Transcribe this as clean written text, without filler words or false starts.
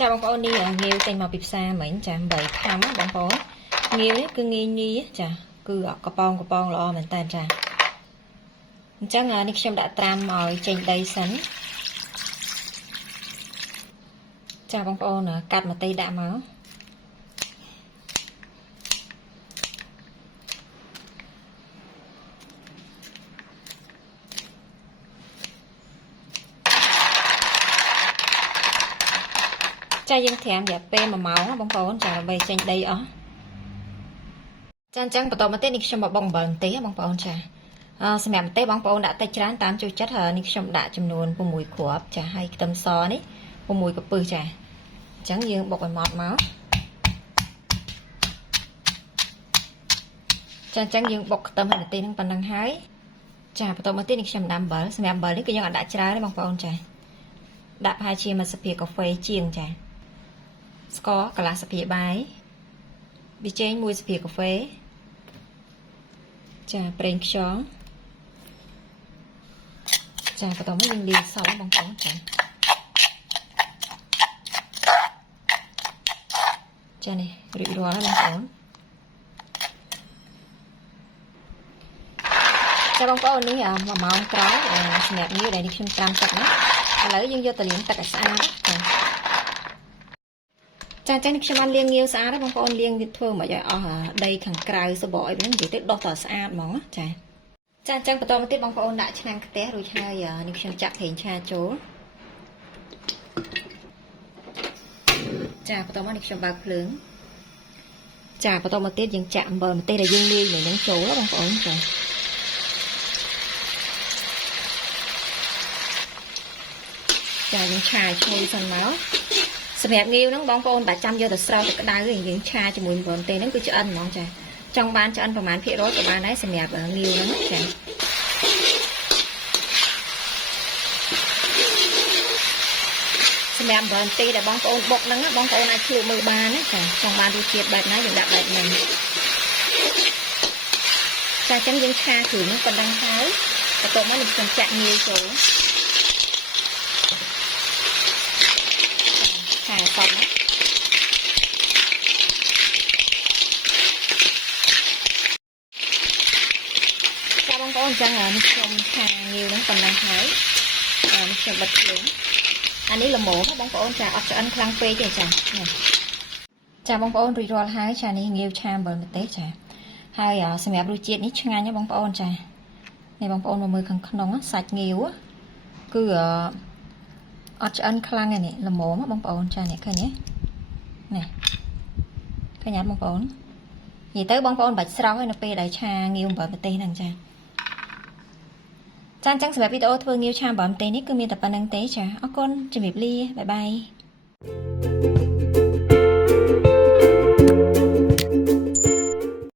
ចាបងប្អូននេះងាវចេញមកពីផ្សារមិញចា8ខាំបងប្អូនងាវនេះគឺងាយញីចាគឺកប៉ោងល្អមែនតើចាអញ្ចឹងនេះខ្ញុំដាក់ត្រាំឲ្យចេញដីសិនចាបងប្អូនកាត់ម្ទេសដាក់មកចាយើងត្រាំរយៈពេល1ម៉ោងបងប្អូនចាដើម្បីចេញដីអស់ចាអញ្ចឹងបន្តមកទៀតនេះខ្ញុំមកបុកអំបិលម្ទេសបងប្អូនចាសម្រាប់ម្ទេសបងប្អូនដាក់តិចច្រើនតាមចូលចិត្តហើយនេះខ្ញុំដាក់ចំនួន6គ្រាប់ចាហើយខ្ទឹមសនេះ6កំពឹសចាអញ្ចឹងយើងបុកឲ្យម៉ត់មកចាអញ្ចឹងយើងបុកខ្ទឹមហើយម្ទេសហ្នឹងប៉ុណ្ណឹងហើយចាបន្តមកទៀតនេះខ្ញុំដាក់អំបិលសម្រាប់អំបិលនេះគឺយើងអត់ដាក់ច្រើនទេបងប្អូនចាដាក់ប្រហែលជាមួយស្ពាកាហ្វេជាងចាស្ករកន្លះស្ពាបាយប៊ីចេង1ស្ពាកាហ្វេចាប្រេងខ្យងចាបន្តមកយើងលាយសល់បងប្អូនចានេះរួចរាល់ហើយបងប្អូនចាបងប្អូននេះ1ម៉ោងក្រោយសម្រាប់ងាវដែលនេះខ្ញុំត្រាំទឹកណាឥឡូវយើងយកទៅលាងទឹកឲ្យស្អាតចាអញ្ចឹងខ្ញុំបានលាងងាវស្អាតហើយបងប្អូនលាងវាធ្វើមកឲ្យអស់ដីខាងក្រៅសបកអីហ្នឹងនិយាយទៅដុសតស្អាតហ្មងចាអញ្ចឹងបន្តមកទៀតបងប្អូនដាក់ឆ្នាំងខ្ទះរួចហើយនេះខ្ញុំចាក់ប្រេងឆាចូលចាបន្តមកនេះខ្ញុំបើកភ្លើងចាបន្តមកទៀតយើងចាក់អំបិលម្ទេសដែលយើងលាយនៅនឹងចូលបងប្អូនចាយើងឆាឈ្ងុយសិនមកសម្រាប់ងាវហ្នឹងបងប្អូនបើចាំយកទៅស្រោចទៅក្តៅយើងឆាជាមួយអំបិលម្ទេសហ្នឹងគឺឆ្អិនហ្មងចាចង់បានឆ្អិនប្រហែលភាគរយក៏បានដែរសម្រាប់ងាវហ្នឹងចាសម្រាប់អំបិលម្ទេសដែលបងប្អូនបុកហ្នឹងបងប្អូនអាចភ្លក់មើលបានណាចាចង់បានរសជាតិបែបណាយើងដាក់បែបហ្នឹងចាអញ្ចឹងយើងឆាគ្រឿងហ្នឹងប៉ុណ្ណឹងហើយបន្ទាប់មកយើងខ្ញុំចាក់ងាវចូលឆាសពណាចាបងប្អូនអញ្ចឹងនេះខ្ញុំឆាងាវហ្នឹងប៉ុណ្ណឹងហើយនេះខ្ញុំបិទភ្លើងអានេះល្មមបងប្អូនចាអត់ឆ្អិនខ្លាំងពេកទេចាបងប្អូនរួចរាល់ហើយចានេះងាវឆាអំបិលម្ទេសចាហើយសម្រាប់រសជាតិនេះឆ្ងាញ់ណាបងប្អូនចានេះបងប្អូនមកមើលខាងក្នុងសាច់ងាវគឺអត់ឆ្អិនខ្លាំងទេនេះល្មមបងប្អូនចានេះឃើញទេនេះឃើញអត់បងប្អូននិយាយទៅបងប្អូនបាច់ស្រោចហើយនៅពេលដែលឆាងាវអំបិលម្ទេសហ្នឹងចាអញ្ចឹងសម្រាប់វីដេអូធ្វើងាវឆាអំបិលម្ទេសនេះគឺមានតែប៉ុណ្្នឹងទេចាអរគុណជំរាបលាបាយបាយ